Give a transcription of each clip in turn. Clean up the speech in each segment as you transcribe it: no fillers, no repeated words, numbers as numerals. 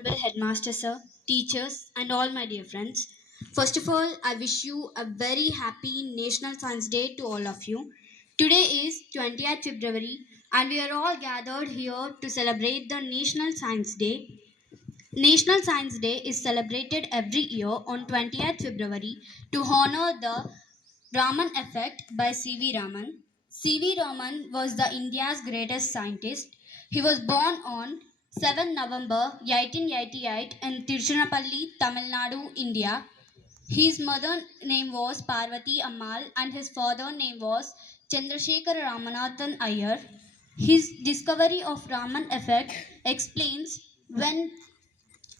Honorable Headmaster Sir, teachers, and all my dear friends. First of all, I wish you a very happy National Science Day to all of you. Today is 20th February, and we are all gathered here to celebrate the National Science Day. National Science Day is celebrated every year on 20th February to honor the Raman effect by C.V. Raman. C.V. Raman was the India's greatest scientist. He was born on 7 November 1888 in Tiruchirappalli, Tamil Nadu, India. His mother name was Parvati Ammal and his father name was Chandrasekhar Ramanathan Iyer. His discovery of Raman effect explains when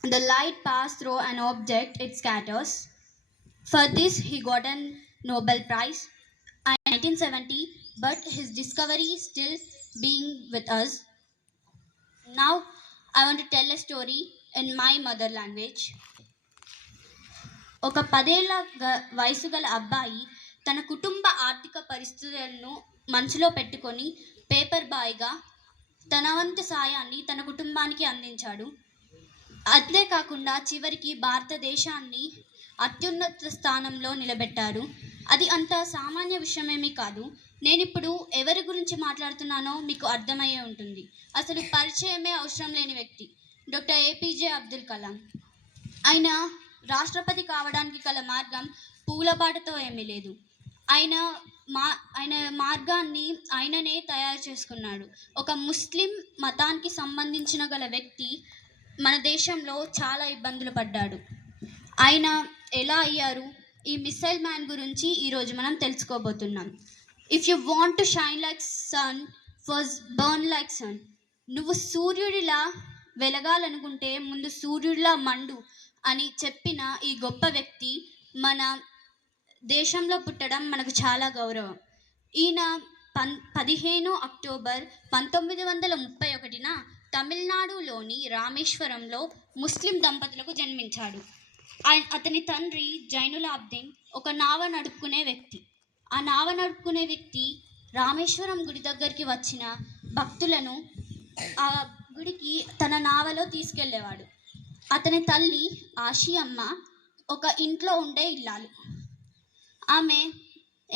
the light passes through an object, it scatters. For this, he got a Nobel Prize in 1970, but his discovery is still being with us. Now, I want to tell a story in my mother language. ఒక 10 ఏళ్ల వయసు గల అబ్బాయి తన కుటుంబ ఆర్థిక పరిస్థితులను మనసులో పెట్టుకొని పేపర్ బాయ్గా తన వంతు సాయాన్ని తన కుటుంబానికి అందించాడు. అంతేకాకుండా చివరికి భారతదేశాన్ని అత్యున్నత స్థానంలో నిలబెట్టారు. అది అంత సామాన్య విషయమేమీ కాదు. నేనిప్పుడు ఎవరి గురించి మాట్లాడుతున్నానో మీకు అర్థమయ్యే ఉంటుంది. అసలు పరిచయమే అవసరం లేని వ్యక్తి డాక్టర్ ఏపీజే అబ్దుల్ కలాం. ఆయన రాష్ట్రపతి కావడానికి గల మార్గం పూలబాటతో ఏమీ లేదు. ఆయన ఆయన మార్గాన్ని ఆయననే తయారు చేసుకున్నాడు. ఒక ముస్లిం మతానికి సంబంధించిన గల వ్యక్తి మన దేశంలో చాలా ఇబ్బందులు పడ్డాడు. ఆయన ఎలా అయ్యారు? ఈ మిసైల్ మ్యాన్ గురించి ఈరోజు మనం తెలుసుకోబోతున్నాం. If you want to shine like sun, first burn like sun. నువ్వు సూర్యుడిలా వెలగాలనుకుంటే ముందు సూర్యుడిలా మండు అని చెప్పిన ఈ గొప్ప వ్యక్తి మన దేశంలో పుట్టడం మనకు చాలా గౌరవం. ఈయన 15 అక్టోబర్ 1931న తమిళనాడులోని రామేశ్వరంలో ముస్లిం దంపతులకు జన్మించాడు. అతని తండ్రి జైనులాబ్దీన్ ఒక నావ నడుపుకునే వ్యక్తి. ఆ నావ నడుపుకునే వ్యక్తి రామేశ్వరం గుడి దగ్గరికి వచ్చిన భక్తులను ఆ గుడికి తన నావలో తీసుకెళ్ళేవాడు. అతని తల్లి ఆషియమ్మ ఒక ఇంట్లో ఉండే ఇల్లాలు. ఆమె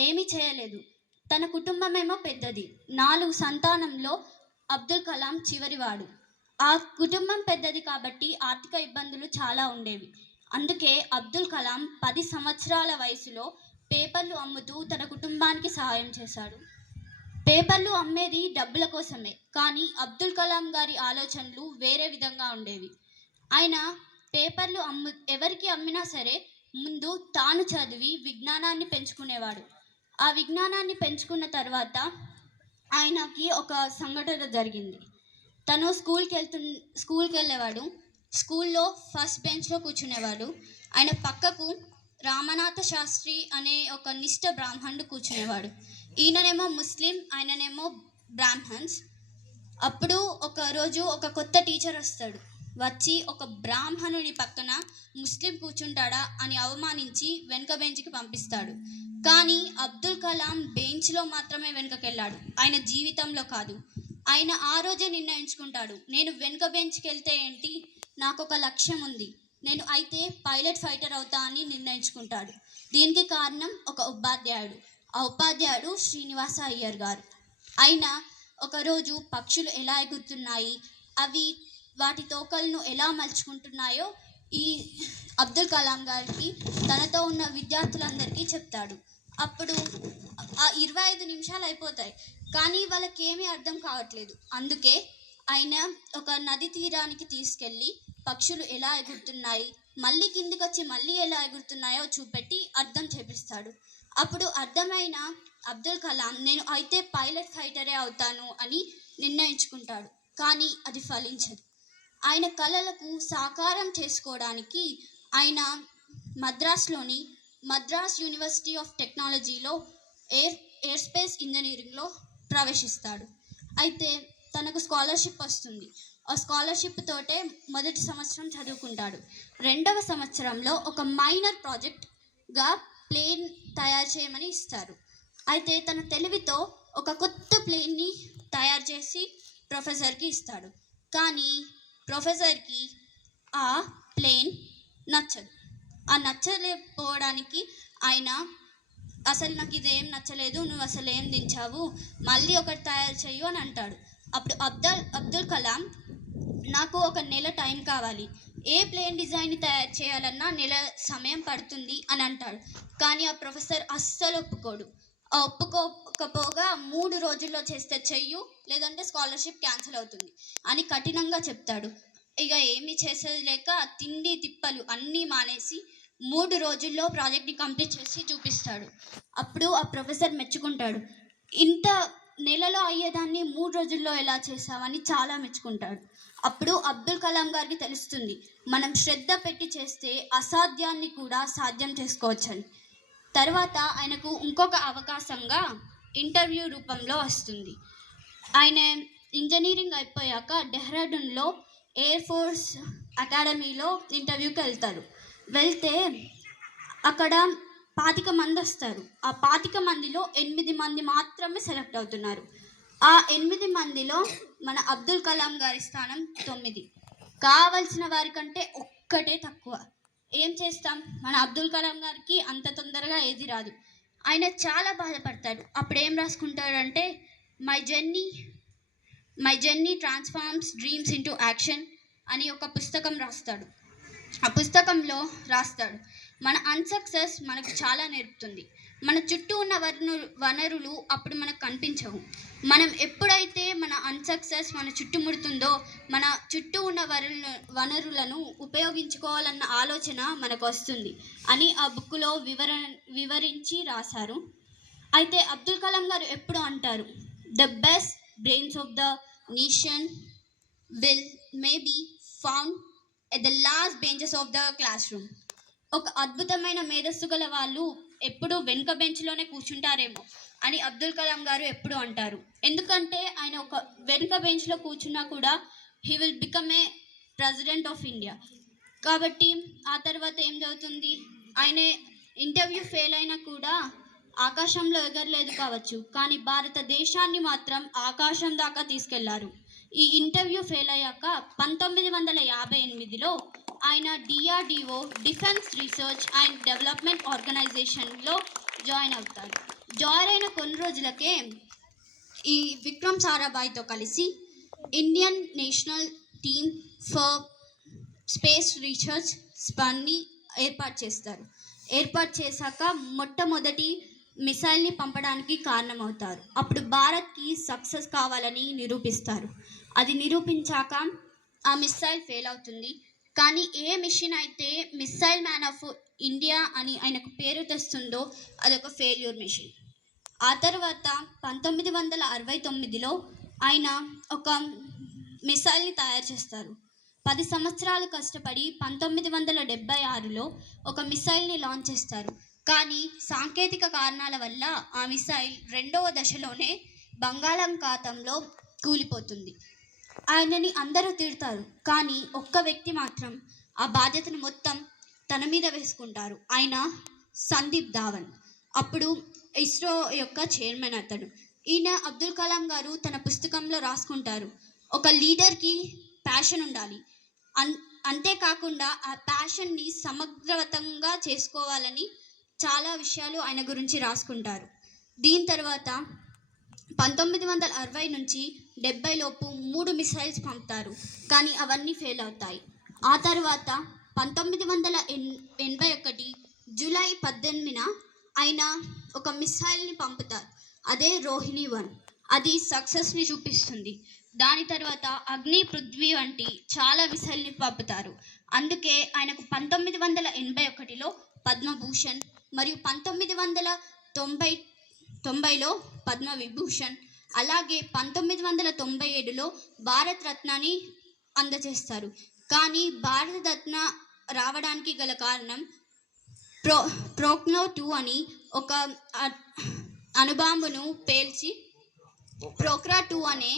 ఏమీ చేయలేదు. తన కుటుంబమేమో పెద్దది. 4 సంతానంలో అబ్దుల్ కలాం చివరివాడు. ఆ కుటుంబం పెద్దది కాబట్టి ఆర్థిక ఇబ్బందులు చాలా ఉండేవి. అందుకే అబ్దుల్ కలాం 10 సంవత్సరాల వయసులో పేపర్లు అమ్ముతూ తన కుటుంబానికి సహాయం చేశాడు. పేపర్లు అమ్మేది డబ్బుల కోసమే, కానీ అబ్దుల్ కలాం గారి ఆలోచనలు వేరే విధంగా ఉండేవి. ఆయన పేపర్లు ఎవరికి అమ్మినా సరే ముందు తాను చదివి విజ్ఞానాన్ని పెంచుకునేవాడు. ఆ విజ్ఞానాన్ని పెంచుకున్న ఆయనకి ఒక సంఘటన జరిగింది. తను స్కూల్కి వెళ్ళేవాడు. స్కూల్లో ఫస్ట్ బెంచ్లో కూర్చునేవాడు. ఆయన పక్కకు రామనాథ శాస్త్రి అనే ఒక నిష్ఠ బ్రాహ్మణుడు కూర్చునేవాడు. ఈయననేమో ముస్లిం, ఆయననేమో బ్రాహ్మణ్స్. అప్పుడు ఒకరోజు ఒక కొత్త టీచర్ వస్తాడు. వచ్చి ఒక బ్రాహ్మణుడి పక్కన ముస్లిం కూర్చుంటాడా అని అవమానించి వెనుక బెంచ్కి పంపిస్తాడు. కానీ అబ్దుల్ కలాం బెంచ్లో మాత్రమే వెనుకకెళ్ళాడు, ఆయన జీవితంలో కాదు. ఆయన ఆ రోజే నిర్ణయించుకుంటాడు, నేను వెనుక బెంచ్కి వెళ్తే ఏంటి, నాకు ఒక లక్ష్యం ఉంది, నేను అయితే పైలట్ ఫైటర్ అవుతా అని నిర్ణయించుకుంటాడు. దీనికి కారణం ఒక ఉపాధ్యాయుడు. ఆ ఉపాధ్యాయుడు శ్రీనివాస అయ్యర్ గారు. ఆయన ఒకరోజు పక్షులు ఎలా ఎగురుతున్నాయి, అవి వాటి తోకలను ఎలా మలుచుకుంటున్నాయో ఈ అబ్దుల్ కలాం గారికి తనతో ఉన్న విద్యార్థులందరికీ చెప్తాడు. అప్పుడు ఆ 25 నిమిషాలు అయిపోతాయి, కానీ వాళ్ళకి ఏమీ అర్థం కావట్లేదు. అందుకే ఆయన ఒక నది తీరానికి తీసుకెళ్ళి పక్షులు ఎలా ఎగురుతున్నాయి, మళ్ళీ కిందికి వచ్చి మళ్ళీ ఎలా ఎగురుతున్నాయో చూపెట్టి అర్థం చేపిస్తాడు. అప్పుడు అర్థమైన అబ్దుల్ కలాం నేను అయితే పైలట్ ఫైటరే అవుతాను అని నిర్ణయించుకుంటాడు. కానీ అది ఫలించదు. ఆయన కలలకు సాకారం చేసుకోవడానికి ఆయన మద్రాస్లోని మద్రాస్ యూనివర్సిటీ ఆఫ్ టెక్నాలజీలో ఎయిర్ స్పేస్ ఇంజనీరింగ్లో ప్రవేశిస్తాడు. అయితే తనకు స్కాలర్షిప్ వస్తుంది. ఆ స్కాలర్షిప్ తోటే మొదటి సంవత్సరం చదువుకుంటాడు. 2వ సంవత్సరంలో ఒక మైనర్ ప్రాజెక్ట్గా ప్లేన్ తయారు చేయమని ఇస్తారు. అయితే తన తెలివితో ఒక కొత్త ప్లేన్ని తయారు చేసి ప్రొఫెసర్కి ఇస్తాడు. కానీ ప్రొఫెసర్కి ఆ నచ్చదు. ఆ నచ్చలేకపోవడానికి ఆయన అసలు నాకు ఇదేం నచ్చలేదు, నువ్వు అసలు ఏం దించావు, మళ్ళీ ఒకటి తయారు చెయ్యు అని అంటాడు. అప్పుడు అబ్దుల్ కలాం, నాకు ఒక నెల టైం కావాలి, ఏ ప్లేన్ డిజైన్ తయారు చేయాలన్నా నెల సమయం పడుతుంది అని అంటాడు. కానీ ఆ ప్రొఫెసర్ అస్సలు ఒప్పుకోడు. ఆ ఒప్పుకోకపోగా 3 రోజుల్లో చేస్తే చెయ్యు, లేదంటే స్కాలర్షిప్ క్యాన్సిల్ అవుతుంది అని కఠినంగా చెప్తాడు. ఇక ఏమీ చేసేది లేక తిండి తిప్పలు అన్నీ మానేసి 3 రోజుల్లో ప్రాజెక్ట్ని కంప్లీట్ చేసి చూపిస్తాడు. అప్పుడు ఆ ప్రొఫెసర్ మెచ్చుకుంటాడు. ఇంత నెలలో అయ్యేదాన్ని 3 రోజుల్లో ఎలా చేసావని చాలా మెచ్చుకుంటాడు. అప్పుడు అబ్దుల్ కలాం గారికి తెలుస్తుంది, మనం శ్రద్ధ పెట్టి చేస్తే అసాధ్యాన్ని కూడా సాధ్యం చేసుకోవచ్చని. తర్వాత ఆయనకు ఇంకొక అవకాశంగా ఇంటర్వ్యూ రూపంలో వస్తుంది. ఆయన ఇంజనీరింగ్ అయిపోయాక డెహ్రాడూన్లో ఎయిర్ ఫోర్స్ అకాడమీలో ఇంటర్వ్యూకి వెళ్తే అక్కడ 25 మంది వస్తారు. ఆ 25 మందిలో 8 మంది మాత్రమే సెలెక్ట్ అవుతున్నారు. ఆ 8 మందిలో మన అబ్దుల్ కలాం గారి స్థానం 9. కావలసిన వారికంటే ఒక్కటే తక్కువ. ఏం చేస్తాం, మన అబ్దుల్ కలాం గారికి అంత తొందరగా ఏది రాదు. ఆయన చాలా బాధపడతాడు. అప్పుడు ఏం రాసుకుంటాడంటే, my journey my journey transforms dreams into action అని ఒక పుస్తకం రాస్తాడు. ఆ పుస్తకంలో రాస్తాడు, మన అన్సక్సెస్ మనకు చాలా నేర్పుతుంది. మన చుట్టూ ఉన్న వనరులు అప్పుడు మనకు కనిపించవు. మనం ఎప్పుడైతే మన అన్సక్సెస్ మన చుట్టుముడుతుందో మన చుట్టూ ఉన్న వనరులను ఉపయోగించుకోవాలన్న ఆలోచన మనకు వస్తుంది అని ఆ బుక్లో వివరించి రాశారు. అయితే అబ్దుల్ కలాం గారు ఎప్పుడు అంటారు, the best brains of the nation will may be found at the last benches of the class room. ఒక అద్భుతమైన మేధస్సు గల వాళ్ళు ఎప్పుడు వెనుక బెంచ్లోనే కూర్చుంటారేమో అని అబ్దుల్ కలాం గారు ఎప్పుడు అంటారు. ఎందుకంటే ఆయన ఒక వెనుక బెంచ్లో కూర్చున్నా కూడా he will become a president of India. కాబట్టి ఆ తర్వాత ఏం జరుగుతుంది, ఆయన ఇంటర్వ్యూ ఫెయిల్ అయినా కూడా ఆకాశంలో ఎగరలేదు కావచ్చు, కానీ భారతదేశాన్ని మాత్రం ఆకాశం దాకా తీసుకెళ్లారు. ఈ ఇంటర్వ్యూ ఫెయిల్ అయ్యాక 1958లో ఆయన DRDO defence research and development ఆర్గనైజేషన్లో జాయిన్ అవుతారు. జాయిన్ అయిన కొన్ని రోజులకే ఈ విక్రమ్ సారాభాయ్తో కలిసి Indian national team for space research స్పన్ని ఏర్పాటు చేశాక మొట్టమొదటి మిసైల్ని పంపడానికి కారణమవుతారు. అప్పుడు భారత్కి సక్సెస్ కావాలని నిరూపిస్తారు. అది నిరూపించాక ఆ మిసైల్ ఫెయిల్ అవుతుంది. కానీ ఏ మిషన్ అయితే మిసైల్ మ్యాన్ ఆఫ్ ఇండియా అని ఆయనకు పేరు తెస్తుందో అదొక ఫెయిల్యూర్ మిషన్. ఆ తర్వాత 1969లో ఆయన ఒక మిసైల్ని తయారు చేస్తారు. 10 సంవత్సరాలు కష్టపడి 1976లో ఒక మిసైల్ని లాంచ్ చేస్తారు. కానీ సాంకేతిక కారణాల వల్ల ఆ మిసైల్ 2వ దశలోనే బంగాళాఖాతంలో కూలిపోతుంది. ఆయనని అందరూ తిడతారు, కానీ ఒక్క వ్యక్తి మాత్రం ఆ బాధ్యతను మొత్తం తన మీద వేసుకుంటారు. ఆయన సందీప్ ధావన్. అప్పుడు ఇస్రో యొక్క చైర్మన్ అతడు. ఈయన అబ్దుల్ కలాం గారు తన పుస్తకంలో రాసుకుంటారు, ఒక లీడర్కి ప్యాషన్ ఉండాలి, అంతేకాకుండా ఆ ప్యాషన్ని సమగ్రవంతంగా చేసుకోవాలని చాలా విషయాలు ఆయన గురించి రాసుకుంటారు. దీని తర్వాత 1960 నుంచి 70 లోపు 3 మిసైల్స్ పంపుతారు, కానీ అవన్నీ ఫెయిల్ అవుతాయి. ఆ తర్వాత 1981 జూలై 18న ఆయన ఒక మిసైల్ని పంపుతారు. అదే రోహిణి 1. అది సక్సెస్ని చూపిస్తుంది. దాని తర్వాత అగ్ని, పృథ్వీ వంటి చాలా మిసైల్ని పంపుతారు. అందుకే ఆయనకు 1981లో పద్మభూషణ్ మరియు 1990లో పద్మవిభూషణ్, అలాగే 1997లో భారత్ రత్నాన్ని అందజేస్తారు. కానీ భారత రత్న రావడానికి గల కారణం ప్రోక్నో 2 అని ఒక అణుబాంబును పేల్చి పోఖ్రా 2 అనే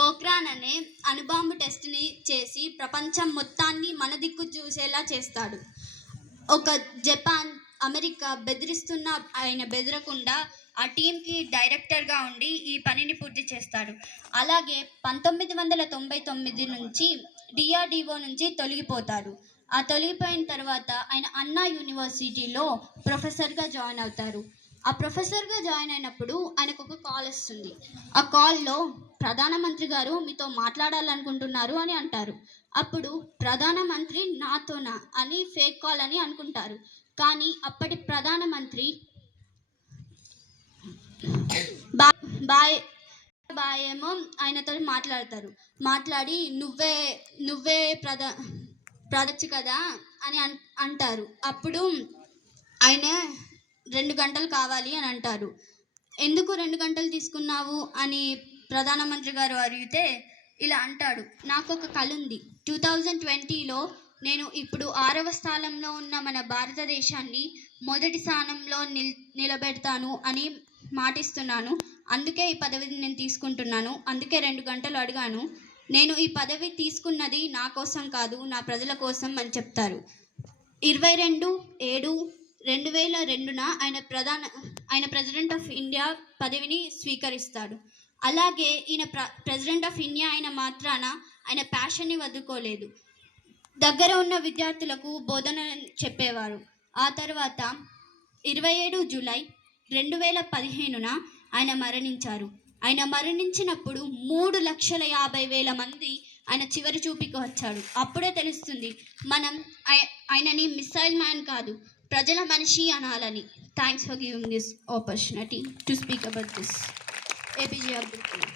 పోఖ్రాన్ అనే అణుబాంబు టెస్ట్ని చేసి ప్రపంచం మొత్తాన్ని మన దిక్కు చూసేలా చేస్తాడు. ఒక జపాన్, అమెరికా బెదిరిస్తున్న ఆయన బెదరకుండా ఆ టీంకి డైరెక్టర్గా ఉండి ఈ పనిని పూర్తి చేస్తారు. అలాగే 1999 నుంచి డిఆర్డిఓ నుంచి తొలగిపోతారు. ఆ తొలగిపోయిన తర్వాత ఆయన అన్నా యూనివర్సిటీలో ప్రొఫెసర్గా జాయిన్ అవుతారు. ఆ ప్రొఫెసర్గా జాయిన్ అయినప్పుడు ఆయనకు ఒక కాల్ వస్తుంది. ఆ కాల్లో ప్రధానమంత్రి గారు మీతో మాట్లాడాలనుకుంటున్నారు అని అంటారు. అప్పుడు ప్రధానమంత్రి నాతోనా అని ఫేక్ కాల్ అని అనుకుంటారు. కానీ అప్పటి ప్రధానమంత్రి బా బాయ్ బాయ్ ఏమో ఆయనతో మాట్లాడతారు. మాట్లాడి నువ్వే ప్రదచ్చు కదా అని అంటారు. అప్పుడు ఆయన 2 గంటలు కావాలి అని అంటారు. ఎందుకు 2 గంటలు తీసుకున్నావు అని ప్రధానమంత్రి గారు అడిగితే ఇలా అంటాడు, నాకు ఒక కళ ఉంది. 2020లో నేను ఇప్పుడు 6వ స్థానంలో ఉన్న మన భారతదేశాన్ని మొదటి స్థానంలో నిలబెడతాను అని మాటిస్తున్నాను. అందుకే ఈ పదవిని నేను తీసుకుంటున్నాను. అందుకే 2 గంటలు అడిగాను. నేను ఈ పదవి తీసుకున్నది నా కోసం కాదు, నా ప్రజల కోసం అని చెప్తారు. 22/7/2002న ఆయన ప్రెసిడెంట్ ఆఫ్ ఇండియా పదవిని స్వీకరిస్తాడు. అలాగే ఈయన ప్రెసిడెంట్ ఆఫ్ ఇండియా అయిన మాత్రాన ఆయన ప్యాషన్ని వదులుకోలేదు. దగ్గర ఉన్న విద్యార్థులకు బోధన చెప్పేవారు. ఆ తర్వాత 27 జూలై 2015న ఆయన మరణించారు. ఆయన మరణించినప్పుడు 3,50,000 మంది ఆయన చివరి చూపుకి వచ్చాడు. అప్పుడే తెలుస్తుంది మనం ఆయనని మిసైల్ మ్యాన్ కాదు, ప్రజల మనిషి అనాలని. Thanks for giving this opportunity to speak about this. APJ Abdul Kalam.